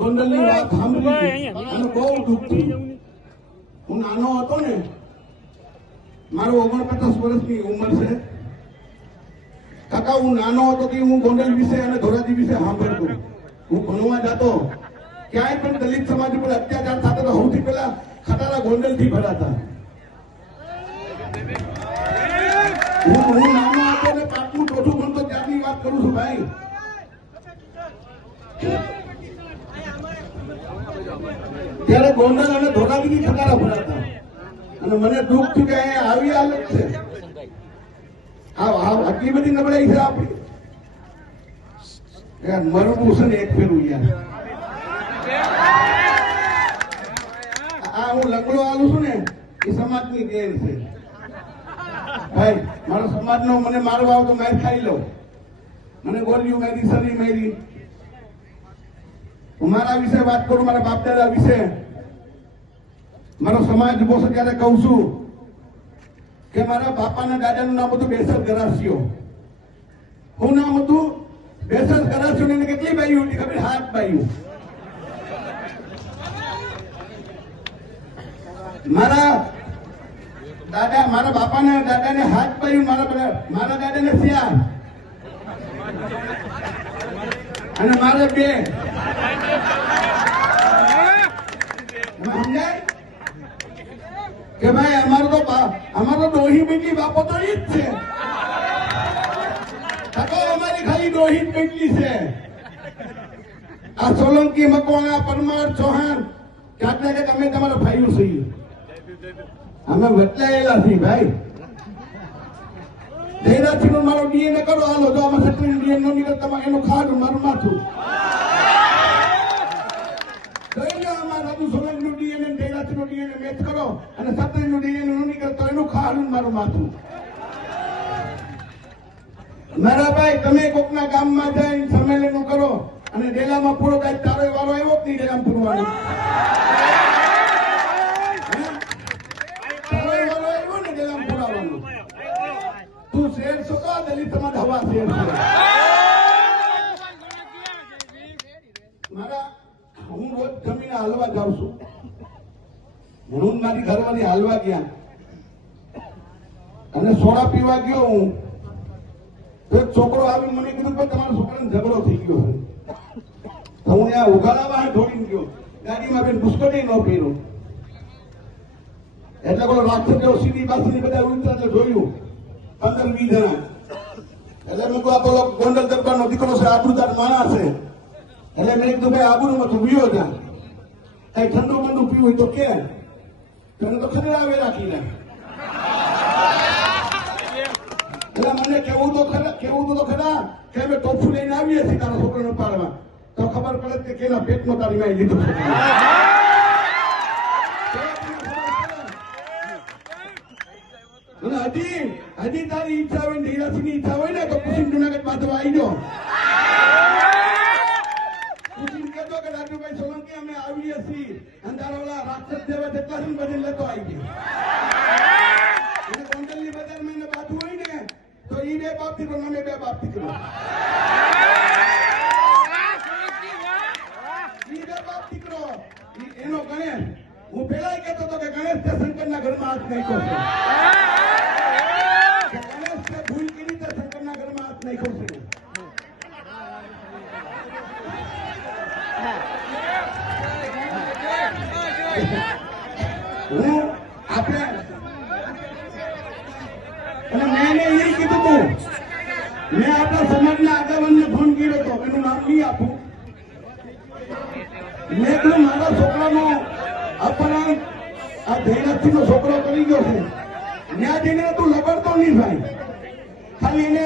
ગોંડલની વાત સાંભળી અને બહુ દુઃખ થયું. હું નાનો હતો ને, મારો 49 વર્ષની ઉંમર છે. કાકા હું નાનો હતો કે હું ગોંડલ વિશે અને ધોરાજી વિશે સાંભળતો. હું ભણવા જતો, ક્યાંય પણ દલિત સમાજ ઉપર અત્યાચાર થતો તો સૌથી પહેલા ખટારા ગોંડલ થી ભરાતા. હું નાનો હતો ને પાંચમું ચોથું ભણતો ત્યારની વાત કરું છું ભાઈ. ત્યારે ગોંડલ અને ધોરાજી થી ખટારા ભરાતા અને મને દુઃખ થયું કે અહીંયા આવી હાલત છે. આટલી બધી નબળાઈ છે આપણી. મરવું છે ને એક ફેરું યાર. હું લંગડો આલું છું ને એ સમાજની દેન છે ભાઈ. મારો સમાજનો મને મારવા આવો તો માર ખાઈ લો. મને ગોળીઓ મારી, સરી મારી. હું મારા વિશે વાત કરું, મારા બાપ દાદા વિશે. મારો સમાજ ઉભો છે ત્યારે કહું છું કે મારા બાપાના દાદાનું નામ હતું બેસર ગરાસિયો. શું નામ હતું? બેસર ગરાસિયો. ને કેટલી બાઈઓ હતી ખબર? 7 બાઈઓ. મારા બાપાના દાદાને 7 બાઈઓ, મારા દાદાને 4 અને મારે 2. સમજાય કે ભાઈ અમારો ડોહી બેટલી બાપો તો ઈ જ છે. અમારી ખાલી ડોહી જ બેટલી છે. આ સોલંકી, મકવાણા, પરમાર, ચૌહાણ ક્યાંક ને ક્યાંક અમે તમારા ભાઈઓ છીએ. અમે બદલાયેલા છીએ ભાઈ. ધૈરાજી નો મારો ડીએનએ કરો હાલો. જો આમાં સત્રી ડીએનએ નો નીકળે તમારે એનું ખાડું મારું માથું. રાજુ સોલંકી નું ડીએનએ, ધૈરાજી નું ડીએનએ મેચ કરો અને સત્રી નું ડીએનએ નો નીકળે તો એનું ખાડું મારું માથું. મારા ભાઈ તમે કોકના ગામમાં જઈને સંમેલનો કરો અને ડેલામાં પૂરો થાય તારો વારો આવ્યો જ નહીં. ડેલામાં પૂરવાનો તું શેર છો તો દલિત સમાજ હવા શેર છે. હું રોજ જમીને હાલવા જાઉં છું. હું મારી ઘરવાળી હાલવા ગયા અને સોડા પીવા ગયો. હું એક છોકરો આવી મને કીધું કે તમારા છોકરાને ઝઘડો થઈ ગયો છે. તો હું ત્યાં ઉઘાડાવા ઢોળીને ગયો. ગાડીમાં બેન પુષ્કળી ન કર્યો એટલે કોઈ રાક્ષસ જેવો સીધી પાસીની બધા ઉતરા એટલે જોયું 15-20 જણા. એટલે મેં કહ્યું આ તો ગોંડલ દરબારનો દીકરો છે, આબરૂદાર માણસ છે. એટલે મેં કીધું ભાઈ આબરૂમાં તું પીવો જા, કઈ ઠંડુ બંડુ પીવું હોય તો કે. તને તો ખતરાવે રાખી લે. એટલે મને કેવું તો ખરા કે અમે ટોપું લઈને આવીએ છીએ તારા છોકરાને પાડવા, તો ખબર પડે કે કેના પેટનો તારી માઈ લીધો છે. હજી તારી ઈચ્છા હોય, ધીરાસીની ઈચ્છા હોય ને તો કુસુમ જુનાગઢ બાજુ આવી જાઓ. કુસુમ કહેતો કે રાજુભાઈ સોલંકી અમે આવીએ છીએ અને તારા ઓલા રાક્ષસ જેવા જેટલા છે બધી લેતો આવી ગયા. ગોંડલની બજારમાં એને બાજુ હોય ને તો ઈ 2 બાપ દીકરો ને અમે 2 બાપ દીકરો. ઈ 2 બાપ દીકરો એનો ગણેશ. હું પેલા કહેતો હતો કે ગણેશ તે શંકરના ઘરમાં હાથ નાખ્યો છે. ગણેશ તે ભૂલ કરી તે શંકરના ઘરમાં હાથ નાખ્યો છે. હું આપણે અને મેં એ કીધું હતું, મેં આપણા સમાજના આગેવાનને ફોન કર્યો હતો, એનું નામ નહીં આપું. મેં કીધું મારા છોકરાનો અપહરણ આ ધૈરાજી નો છોકરો કરી ગયો છે. ત્યાં જઈને તું લબડતો નહીં ભાઈ, ખાલી એને